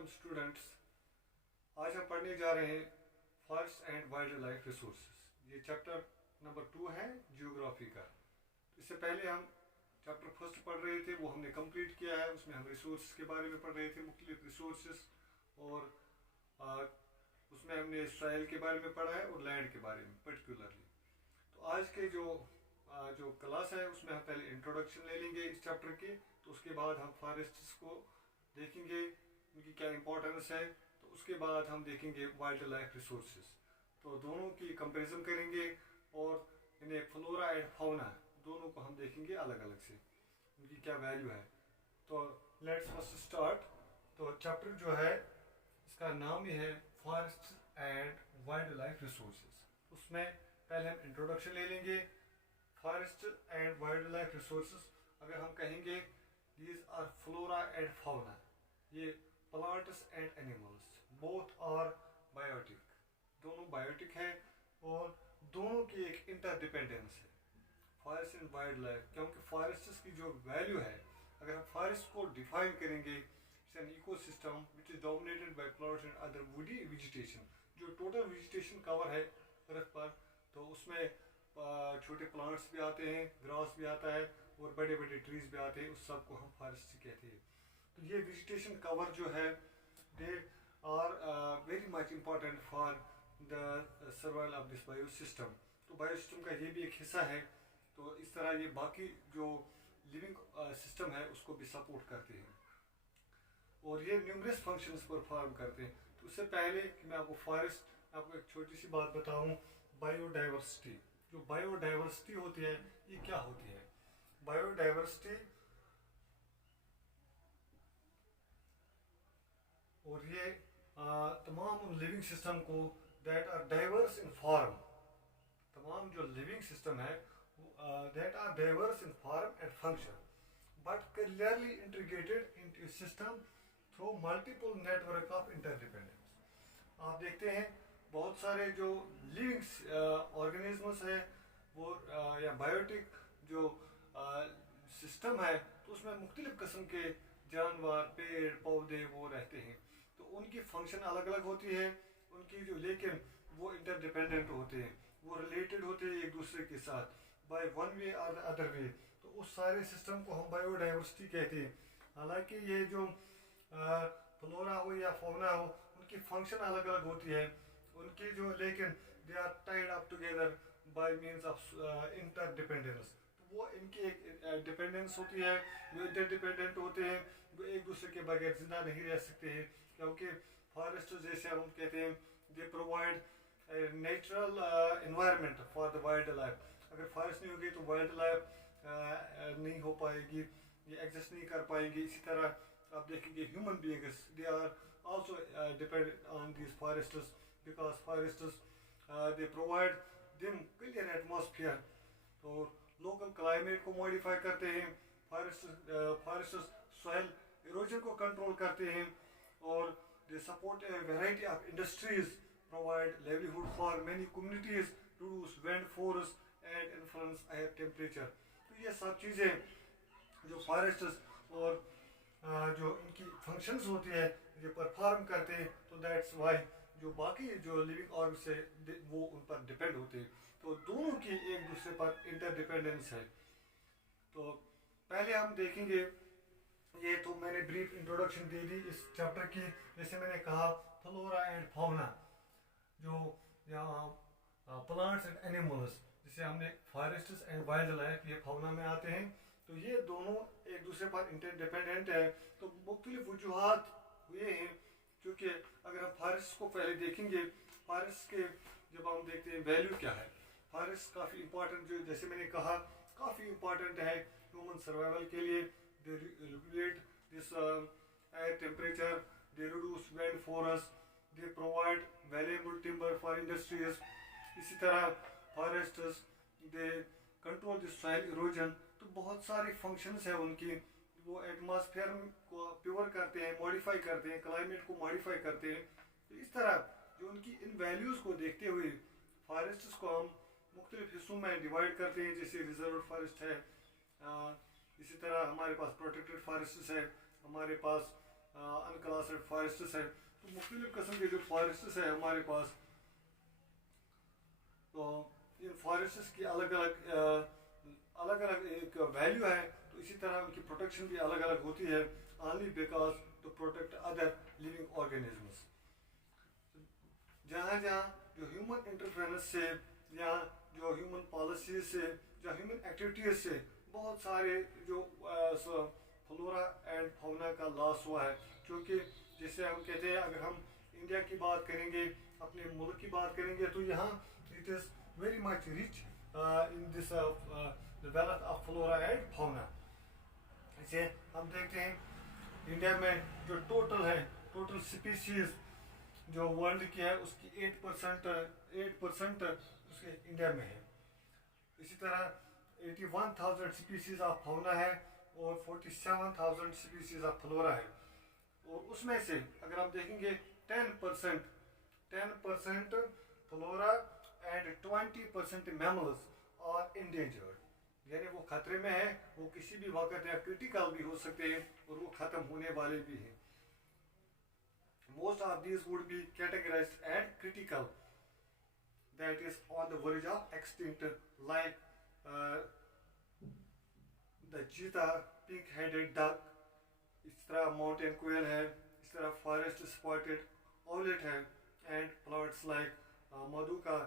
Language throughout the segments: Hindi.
Welcome students. आज हम पढ़ने जा रहे हैं forest and wildlife resources. ये चैप्टर नंबर 2 है जियोग्राफी का। इससे पहले हम चैप्टर फर्स्ट पढ़ रहे थे, वो हमने कंप्लीट किया है। उसमें हम रिसोर्स के बारे में पढ़ रहे थे, मुख्तलिफ रिसोर्सेज, और उसमें हमने सॉइल के बारे में पढ़ा है और लैंड के बारे में पर्टिकुलरली। तो आज के जो क्लास है उसमें हम पहले इंट्रोडक्शन ले लेंगे इस चैप्टर के, तो उसके बाद हम फॉरेस्ट्स को देखेंगे, उनकी क्या इंपॉर्टेंस है। तो उसके बाद हम देखेंगे वाइल्ड लाइफ रिसोर्सेज, तो दोनों की कंपैरिजन करेंगे और इन्हें फ्लोरा एंड फौना दोनों को हम देखेंगे अलग अलग से, उनकी क्या वैल्यू है। तो लेट्स फर्स्ट स्टार्ट। तो चैप्टर जो है इसका नाम ही है forest and wildlife resources. उसमें पहले हम इंट्रोडक्शन ले लेंगे। Forest and wildlife resources, अगर हम कहेंगे these are flora and fauna, ये plants and animals both are biotic, दोनों बायोटिक है और दोनों की एक इंटरडिपेंडेंस है, फॉरेस्ट एंड वाइल्ड लाइफ। क्योंकि फॉरेस्ट की जो वैल्यू है, अगर हम फॉरेस्ट को डिफाइन करेंगे, it's an ecosystem which is dominated by plants and other woody vegetation. जो टोटल वेजिटेशन कवर है अर्थ पर, तो उसमें छोटे प्लांट्स भी आते हैं, ग्रास भी आता है और बड़े बड़े ट्रीज भी आते हैं, उस सब को हम फॉरेस्ट कहते हैं। तो ये वेजिटेशन कवर जो है, they are very much important for the survival of this biosystem. तो बायोसिस्टम का ये भी एक हिस्सा है। तो इस तरह ये बाकी जो लिविंग सिस्टम है उसको भी सपोर्ट करते हैं और ये न्यूमरस फंक्शंस परफॉर्म करते हैं। तो उससे पहले कि मैं आपको एक छोटी सी बात बताऊं, बायोडाइवर्सिटी। जो बायोडाइवर्सिटी होती है ये क्या होती है? बायोडाइवर्सिटी और ये तमाम लिविंग सिस्टम को that are diverse in form, तमाम जो लिविंग सिस्टम है that are diverse in form and function but clearly integrated into system through multiple network of interdependence. आप देखते हैं बहुत सारे जो लिविंग ऑर्गेनिजम्स है वो या बायोटिक जो सिस्टम है, तो उसमें मुख्तलिफ किस्म के जानवर, पेड़ पौधे वो रहते हैं। तो उनकी फंक्शन अलग अलग होती है उनकी जो, लेकिन वो इंटरडिपेंडेंट होते हैं, वो रिलेटेड होते हैं एक दूसरे के साथ बाय वन वे और द अदर वे। तो उस सारे सिस्टम को हम बायोडाइवर्सिटी कहते हैं। हालांकि ये जो फ्लोरा हो या फौना हो, उनकी फंक्शन अलग अलग होती है उनकी जो, लेकिन they are tied up together by means of interdependence. तो वो इनकी एक डिपेंडेंस होती है, जो इंटरडिपेंडेंट होते हैं, वो एक दूसरे के बगैर जिंदा नहीं रह सकते हैं। क्योंकि फॉरेस्ट जैसे हम कहते हैं, दे provide natural environment for the wild life. अगर फॉरेस्ट नहीं होगी तो वाइल्ड लाइफ नहीं हो पाएगी, ये एग्जिस्ट नहीं कर पाएंगे। इसी तरह आप देखेंगे human beings, they are also dependent on these forests because forests they provide them clear atmosphere और लोकल क्लाइमेट को मॉडिफाई करते हैं। फॉरेस्ट्स सॉइल इरोजन को कंट्रोल करते हैं और they support a variety of industries, provide livelihood for many communities, reduce wind force and influence air temperature. तो ये सब चीज़ें जो फॉरेस्ट्स और जो इनकी फंक्शंस होती है ये परफॉर्म करते हैं। तो दैट्स वाई जो बाकी जो लिविंग ऑर्गन्स है वो उन पर डिपेंड होते हैं। तो दोनों की एक दूसरे पर इंटरडिपेंडेंस है। तो पहले हम देखेंगे, ये तो मैंने ब्रीफ इंट्रोडक्शन दे दी इस चैप्टर की। जैसे मैंने कहा फ्लोरा एंड फौना, जो यहाँ प्लांट्स एंड एनिमल्स, जिसे हमने फॉरेस्ट्स एंड वाइल्ड लाइफ, ये फौना में आते हैं। तो ये दोनों एक दूसरे पर इंटरडिपेंडेंट है। तो मुख्तलिफ वजूहात हुए हैं, क्योंकि अगर हम फॉरेस्ट को पहले देखेंगे, फॉरेस्ट के जब हम देखते हैं वैल्यू क्या है, फॉरेस्ट काफ़ी इंपॉर्टेंट, जो जैसे मैंने कहा काफ़ी इंपॉर्टेंट है ह्यूमन सर्वाइवल के लिए। They regulate this air temperature, they reduce wind force, they provide valuable timber for industries. इसी तरह forests they control the soil erosion. तो बहुत सारी फंक्शंस है उनकी, वो एटमॉस्फेयर को प्योर करते हैं, मॉडिफाई करते हैं, क्लाइमेट को मॉडिफाई करते हैं। तो इस तरह जो उनकी इन वैल्यूज़ को देखते हुए फॉरेस्ट्स को हम मुख्तलिफ हिस्सों में डिवाइड करते हैं। जैसे रिजर्व फॉरेस्ट है, इसी तरह हमारे पास प्रोटेक्टेड फॉरेस्ट्स है, हमारे पास अनक्लासिफाइड फॉरेस्ट्स है। तो मुख्तलिफ किस्म के जो फॉरेस्ट्स है हमारे पास, तो इन फॉरेस्ट्स की अलग अलग एक वैल्यू है। तो इसी तरह उनकी प्रोटेक्शन भी अलग अलग होती है, only because to protect other living organisms. जहाँ जहाँ जो ह्यूमन इंटरफेरेंस से या जो ह्यूमन पॉलिसीज से या ह्यूमन एक्टिविटीज से बहुत सारे जो फ्लोरा एंड फौना का लॉस हुआ है। क्योंकि जैसे हम कहते हैं, अगर हम इंडिया की बात करेंगे, अपने मुल्क की बात करेंगे, तो यहाँ it is very much rich in this wealth of flora and fauna. इसे हम देखते हैं इंडिया में जो टोटल स्पीसीज जो वर्ल्ड की है उसकी 8% उसके इंडिया में है। इसी तरह 81,000 स्पीसीज ऑफ फौना है और 47,000 स्पीसीज ऑफ फ्लोरा है। और उसमें से अगर आप देखेंगे 10% flora and 20% mammals are endangered, यानी वो खतरे में है, वो किसी भी वक्त या क्रिटिकल भी हो सकते हैं और वो खत्म होने वाले भी हैं। Most of these would be categorized as critical, that is on the verge of extinction, like the cheetah, pink-headed duck, इस तरह mountain quail है, इस तरह forest spotted owlet है, and plants like maduka,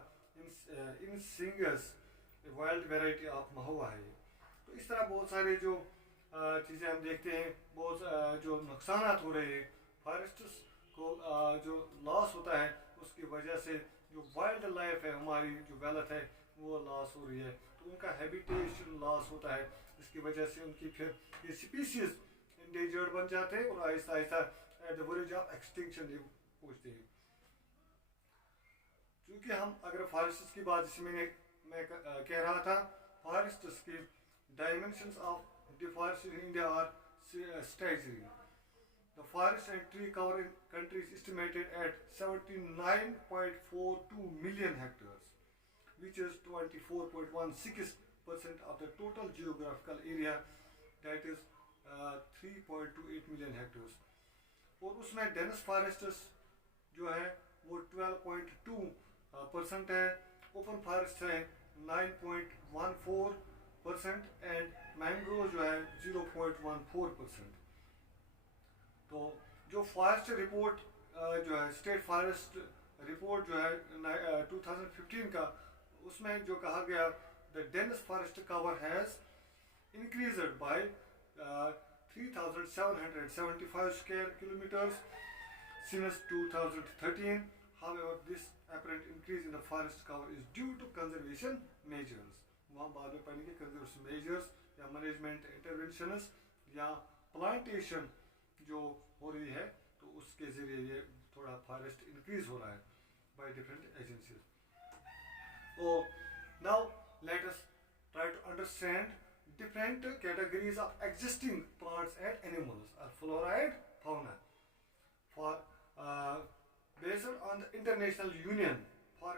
insignis, a wild variety of mahua है। तो इस तरह बहुत सारे जो चीज़ें हम देखते हैं, बहुत जो नुकसानात हो रहे हैं फॉरेस्ट्स को, जो लॉस होता है उसकी वजह से जो वाइल्ड लाइफ है हमारी जो वेल्थ है वो लॉस हो रही है। तो उनका हैबिटेशन लॉस होता है, इसकी वजह से उनकी फिर ये स्पीसीज इंडेंजर्ड बन जाते हैं और Aahista Aahista eight the verge of extinction ये पहुँचते हैं। क्योंकि हम अगर फॉरेस्ट्स की बात, जैसे मैं कह रहा था, फॉरेस्ट्स की dimensions of deforestation in India are staggering. The forest and tree cover in country is estimated at 79.42 million hectares, which is 24.16% of the total geographical area, that is 3.28 million hectares. और उसमें dense forests जो है वो 12.2% है, open forests है 9.14% and mangrove जो है 0.14%। तो जो फॉरेस्ट रिपोर्ट जो है स्टेट फॉरेस्ट रिपोर्ट जो है 2015 का, उसमें जो कहा गया the dense forest cover has increased by 3,775 square kilometres since 2013. However, this apparent increase in the forest cover is due to conservation measures. वहाँ बाद में पढ़ेंगे conservation measures या management interventions या plantation जो हो रही है, तो उसके जरिए ये थोड़ा फॉरेस्ट इंक्रीज हो रहा है by different agencies. So now let us try to understand different categories of existing plants and animals, or flora and fauna, for based on the International Union for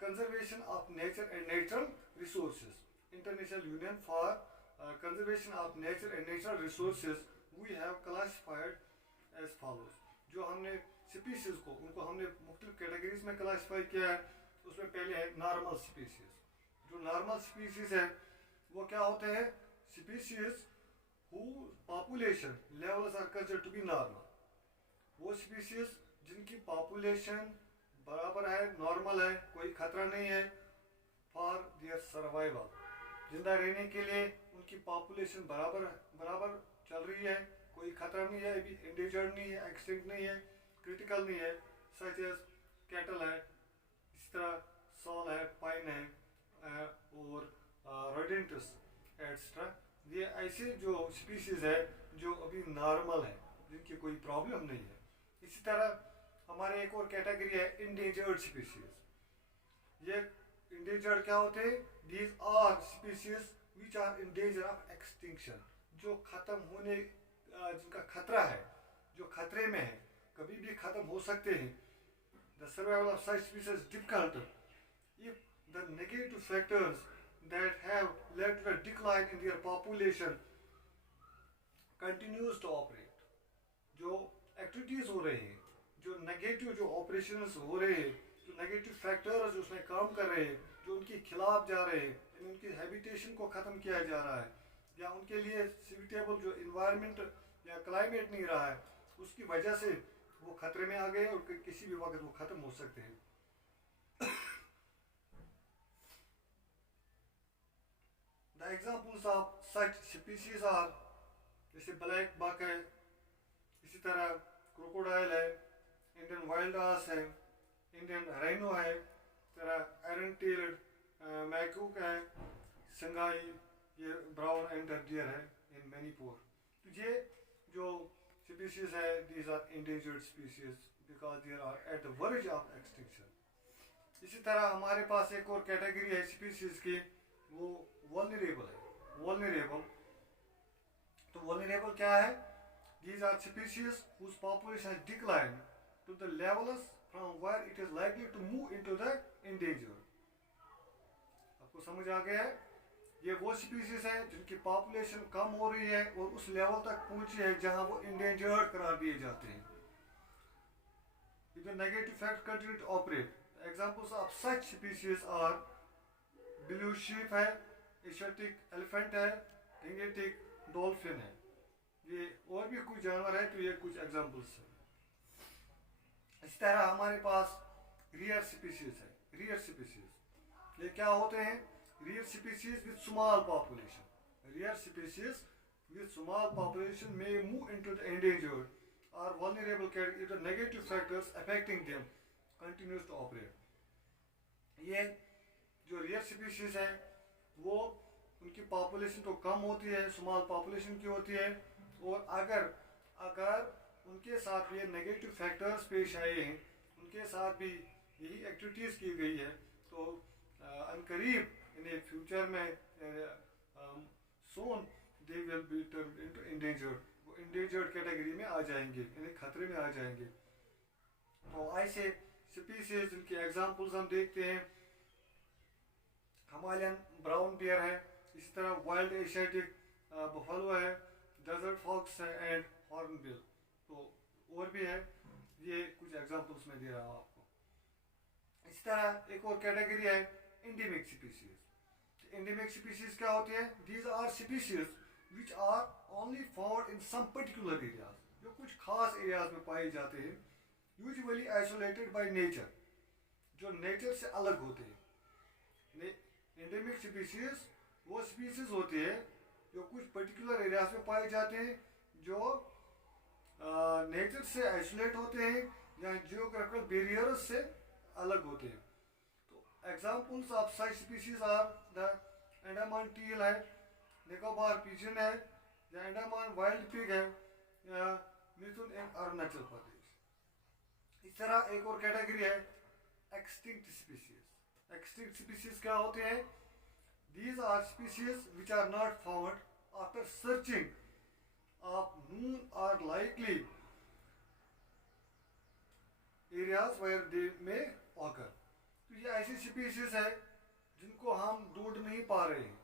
Conservation of Nature and Natural Resources. International Union for Conservation of Nature and Natural Resources, we have classified as follows. जो हमने स्पीसीज को, उनको हमने मुख्तलिफ कैटेगरीज में क्लासीफाई किया है। उसमें पहले है नॉर्मल स्पीसीज। जो नॉर्मल स्पीसीज है वो क्या होते हैं? Species who population levels are considered to be normal. वो स्पीसीज जिनकी पॉपुलेशन बराबर है, नॉर्मल है, कोई खतरा नहीं है फॉर देयर सर्वाइवल, जिंदा रहने के लिए उनकी पॉपुलेशन बराबर चल रही है, कोई खतरा नहीं है, अभी इंडेंजर्ड नहीं है, एक्सटिंक्ट नहीं है, क्रिटिकल नहीं है, सच एज कैटल है, इस तरह सॉल है, पाइन है और रोडेंटस एट्सेट्रा। ये ऐसे जो स्पीसीज है जो अभी नॉर्मल है, जिनकी कोई प्रॉब्लम नहीं है। इसी तरह हमारे एक और कैटेगरी है इंडेंजर्ड स्पीसीज। ये इंडेंजर्ड क्या होते हैं? These are species which are in danger of extinction, जो खत्म होने, जिनका खतरा है, जो खतरे में है, कभी भी खत्म हो सकते हैं। The survival of such species difficult if the negative factors that have led to a decline in their population continues to operate। जो एक्टिविटीज़ हो रही हैं, जो नेगेटिव जो ऑपरेशंस हो रहे हैं, जो नेगेटिव फैक्टर्स उसमें काम कर रहे हैं, जो उनके खिलाफ जा रहे हैं, यानी उनकी हैबिटेशन को ख़त्म किया जा रहा है, या उनके लिए सूटेबल जो इन्वायरमेंट या क्लाइमेट नहीं रहा है, उसकी वजह से वो खतरे में आ गए और किसी भी वक्त वो ख़त्म हो सकते हैं। The examples of such species are, जैसे ब्लैक बक है, इसी तरह क्रोकोडाइल है, इंडियन वाइल्ड आस है, इंडियन राइनो है, तरह आयरन टेल्ड मैकूक है, संगाई, ये ब्राउन एंडर डियर है इन मणिपुर। तो ये जो स्पीसीज है, these are endangered species because they are at the verge of extinction. इसी तरह हमारे पास एक और कैटेगरी है स्पीसीज की, वो वल्नरेबल है। वल्नरेबल, तो वल्नरेबल क्या है? These are species whose population has declined to the levels from where it is likely to move into the endangered। आपको समझ आ गया है? ये वो स्पीसीज है जिनकी पॉपुलेशन कम हो रही है और उस लेवल तक पहुंची है जहां वो इंडेंजर्ड करार दिए जाते हैं। If the negative facts continue to operate, examples of such species are blue sheep है, Asiatic elephant है, Gangetic dolphin है। ये और भी कुछ जानवर है, तो ये कुछ एग्जांपल्स हैं। इस तरह हमारे पास रियर स्पीसीज है। रियर स्पीसीज ये क्या होते हैं? Rear species with small population. Rear species with small population may move into the endangered or vulnerable category if the negative factors affecting them continues to operate। ये जो रियर स्पीसीज है वो उनकी पॉपुलेशन तो कम होती है, स्मॉल पॉपुलेशन की होती है, और अगर उनके साथ ये नेगेटिव फैक्टर्स पेश आए हैं, उनके साथ भी यही एक्टिविटीज़ की गई है, तो अनकरीब इन्हें फ्यूचर में soon they will be turned into endangered. वो इंडेंजर्ड कैटेगरी में आ जाएंगे, इन्हें खतरे में आ जाएंगे। तो ऐसे स्पीसीज जिनके एग्जांपल्स हम देखते हैं, हिमालयन ब्राउन बियर है, इसी तरह वाइल्ड एशियाटिक बफेलो है, डेजर्ट फॉक्स है एंड हॉर्नबिल। तो और भी है, ये कुछ एग्जांपल्स में दे रहा हूँ आपको। इस तरह एक और कैटेगरी है एंडेमिक स्पीसीज। एंडेमिक स्पीसीज क्या होती है? These are species which are only found in some particular areas, जो कुछ खास एरियाज में पाए जाते हैं, यूजुअली आइसोलेटेड बाय नेचर, जो नेचर से अलग होते हैं। एंडेमिक स्पीसीज वो स्पीसीज होती है जो कुछ पर्टिकुलर एरियाज में पाए जाते हैं, जो नेचर से आइसोलेट होते हैं या जियोग्राफिकल बैरियर्स से अलग होते हैं। तो examples of such species are the Andaman teal है, निकोबार पिजन है, या अंडमान वाइल्ड पिग है, या मिथुन इन अरुणाचल प्रदेश। इस तरह एक और कैटेगरी है एक्सटिंक्ट स्पीसीज। एक्सटिंक्ट स्पीसीज क्या होते हैं? These are species which are not found after searching of known or likely areas where they may occur। तो ये ऐसी स्पीसीज है जिनको हम ढूंढ नहीं पा रहे हैं,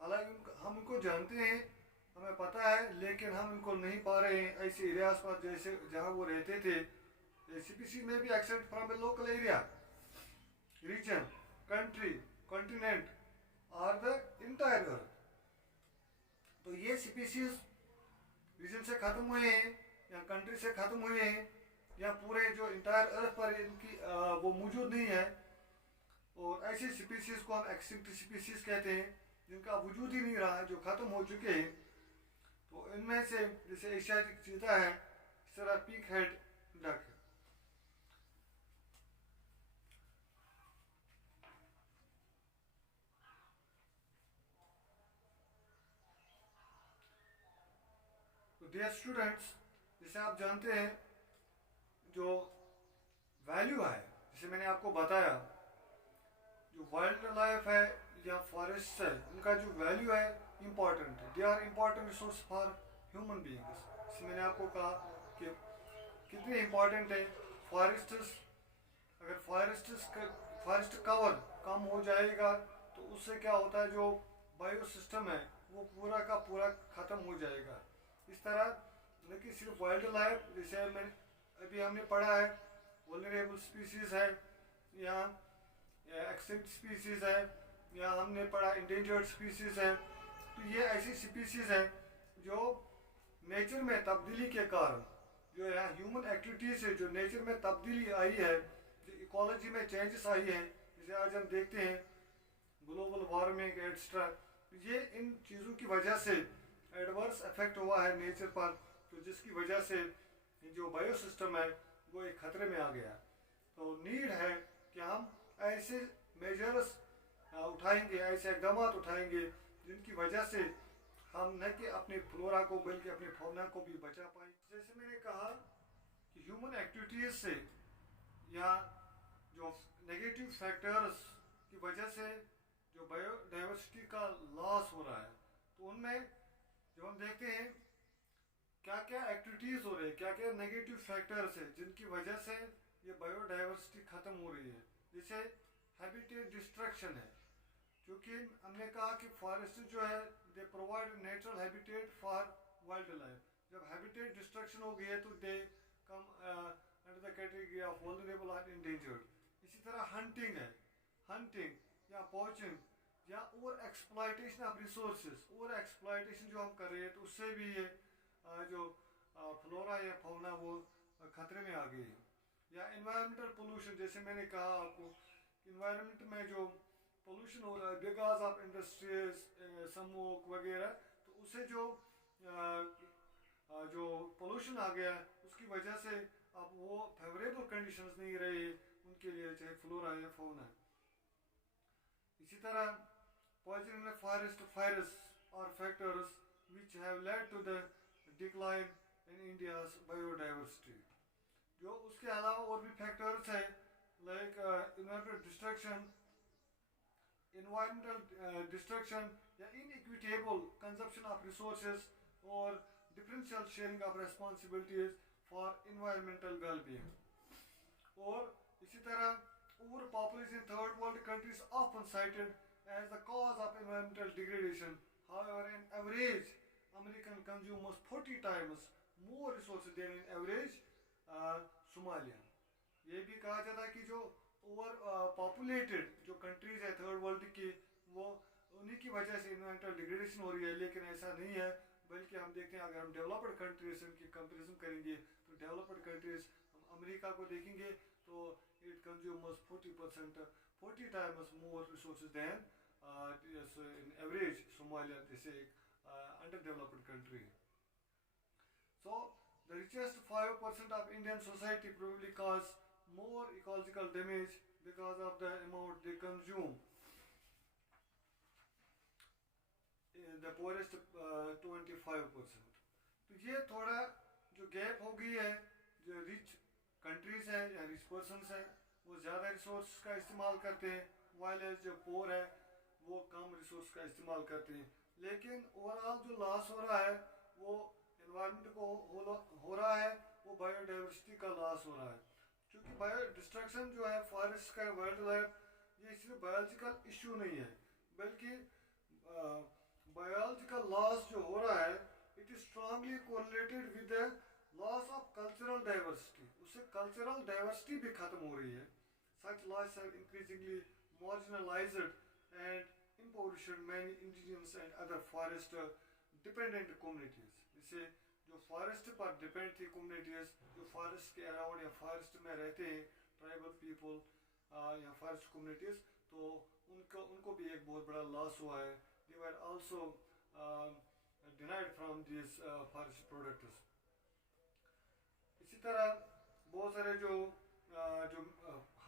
हालांकि हम इनको जानते हैं, हमें पता है, लेकिन हम इनको नहीं पा रहे हैं ऐसे एरियाज पर जैसे जहाँ वो रहते थे। स्पीसीज में भी except from a local area, region, country, continent और द इंटायर अर्थ। तो ये स्पीसीज रीजन से खत्म हुए हैं या कंट्री से खत्म हुए हैं या पूरे जो इंटायर अर्थ पर इनकी वो मौजूद नहीं है, और ऐसी स्पीसीज को हम एक्सटिंक्ट स्पीसीज कहते हैं जिनका वजूद ही नहीं रहा, जो खत्म हो चुके हैं। तो इनमें से जैसे एशियाटिक चीता है, इस तरह पिक हेड डक है। डियर स्टूडेंट्स, जैसे आप जानते हैं जो वैल्यू है, जैसे मैंने आपको बताया, जो वाइल्ड लाइफ है या फॉरेस्ट है, उनका जो वैल्यू है इम्पॉर्टेंट है। They are important resource for human beings. जैसे मैंने आपको कहा कि कितने इम्पॉर्टेंट है फॉरेस्ट्स। अगर फॉरेस्ट कवर कम हो जाएगा तो उससे क्या होता है, जो बायो सिस्टम है वो पूरा का पूरा ख़त्म हो जाएगा। इस तरह न कि सिर्फ वाइल्ड लाइफ, जैसे मैंने अभी हमने पढ़ा है वल्नरेबल स्पीसीज है, या एक्सटिंक्ट स्पीसीज है, या हमने पढ़ा इंडेंजर्ड स्पीसीज है। तो ये ऐसी स्पीसीज है जो नेचर में तब्दीली के कारण, जो है ह्यूमन एक्टिविटीज से जो नेचर में तब्दीली आई है, जो इकोलॉजी में चेंजेस आई है, जैसे आज हम देखते हैं ग्लोबल वार्मिंग एक्स्ट्रा, ये इन चीज़ों की वजह से एडवर्स इफेक्ट हुआ है नेचर पर, तो जिसकी वजह से जो बायोसिस्टम है वो एक खतरे में आ गया। तो नीड है कि हम ऐसे मेजर्स उठाएंगे, ऐसे इकदाम उठाएंगे जिनकी वजह से हम न कि अपने फ्लोरा को बल्कि अपने फौना को भी बचा पाए। जैसे मैंने कहा कि ह्यूमन एक्टिविटीज़ से या जो नेगेटिव फैक्टर्स की वजह से जो बायोडाइवर्सिटी का लॉस हो रहा है, तो उनमें जो हम देखते हैं क्या क्या एक्टिविटीज़ हो रही है, क्या क्या नेगेटिव फैक्टर्स है जिनकी वजह से ये बायोडाइवर्सिटी ख़त्म हो रही है। जैसे हैबिटेट डिस्ट्रक्शन है, क्योंकि हमने कहा कि फॉरेस्ट जो है they provide natural habitat for wildlife. जब हैबिटेट डिस्ट्रक्शन हो गई है तो they come under the category of vulnerable और इंडेंजर्ड। इसी तरह हंटिंग है, हंटिंग या पॉचिंग या over exploitation of resources, over exploitation जो हम कर रहे हैं तो उससे भी ये जो फ्लोरा या फौना वो खतरे में आ गई है। या इन्वायरमेंटल पोल्यूशन, जैसे मैंने कहा आपको इन्वायरमेंट में जो पोल्यूशन हो रहा है बिकॉज ऑफ इंडस्ट्रीज स्मोक वगैरह, तो उससे जो पोल्यूशन आ गया उसकी वजह से अब वो फेवरेबल कंडीशंस नहीं रही उनके लिए, चाहे फ्लोरा या फौना। इसी तरह पॉइजनिंग इन फॉरेस्ट फायर्स और factors which have led to the decline in India's biodiversity। जो उसके अलावा और भी फैक्टर्स है लाइक environmental destruction या inequitable consumption of resources और differential sharing of responsibilities for environmental well-being। और इसी तरह overpopulation in third world countries often cited as the cause of environmental degradation। However, in average, American consumes 40 times more resources than in average Somalian। ये भी कहा जाता है कि जो ओवर पॉपुलेटेड जो कंट्रीज है थर्ड वर्ल्ड की, वो उन्हीं की वजह से इन्वायरमेंटल डिग्रेडेशन हो रही है, लेकिन ऐसा नहीं है। बल्कि हम देखते हैं अगर हम डेवलप्ड कंट्रीज से उनकी कंपेरिजन करेंगे तो डेवलप्ड कंट्रीज, हम अमेरिका को देखेंगे तो it consumes 40 times more resources than in average Somalia, जैसे एक अंडर डेवलप्ड कंट्री है। सो the richest 5% of Indian society probably cause more ecological damage because of the amount they consume। The poorest 25%। तो ये थोड़ा जो गैप हो गई है, जो रिच कंट्रीज है या रिच पर्सनस है वो ज़्यादा रिसोर्स का इस्तेमाल करते हैं, वाइल जो पोर है वो कम रिसोर्स का इस्तेमाल करते हैं। लेकिन ओवरऑल जो लॉस हो रहा है वो एनवायरनमेंट को हो रहा है, वो बायोडाइवर्सिटी का लॉस हो रहा है। क्योंकि बायो डिस्ट्रक्शन जो है फॉरेस्ट का, वाइल्ड लाइफ, ये सिर्फ बायोलॉजिकल इशू नहीं है, बल्कि बायोलॉजिकल लॉस जो हो रहा है it is strongly correlated with the loss of cultural diversity. उससे कल्चरल डाइवर्सिटी भी खत्म हो रही है। Such loss have increasingly marginalised and impoverished many indigenous and other forest dependent communities। जैसे जो फॉरेस्ट पर डिपेंड थी कम्युनिटीज, जो फॉरेस्ट के अराउंड या फॉरेस्ट में रहते हैं ट्राइबल पीपल या फॉरेस्ट कम्युनिटीज, तो उनको भी एक बहुत बड़ा लॉस हुआ है। They were also denied from this forest products. इसी तरह बहुत सारे जो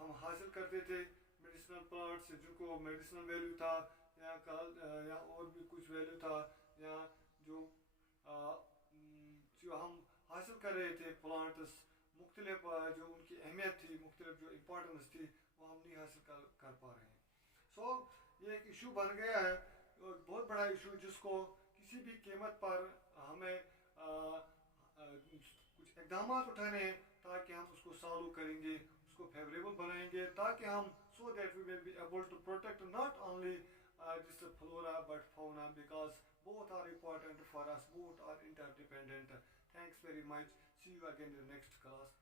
हम हासिल करते थे मेडिसिनल प्लांट्स, जिनको मेडिसिनल वैल्यू था या और भी कुछ वैल्यू था, या जो हम हासिल कर रहे थे प्लांट्स, मुख्तलिफ जो उनकी अहमियत थी, मुख्तलिफ जो इम्पोर्टेंस थी, वो हम नहीं हासिल कर पा रहे हैं। सो ये एक इशू बन गया है, बहुत बड़ा इशू, जिसको किसी भी कीमत पर हमें कुछ इकदाम उठाने हैं ताकि हम उसको सॉल्व करेंगे, उसको फेवरेबल बनाएंगे, ताकि हम so that we will be able to protect not only this flora but fauna, because both are important for us, both are interdependent। Thanks very much. See you again in the next class.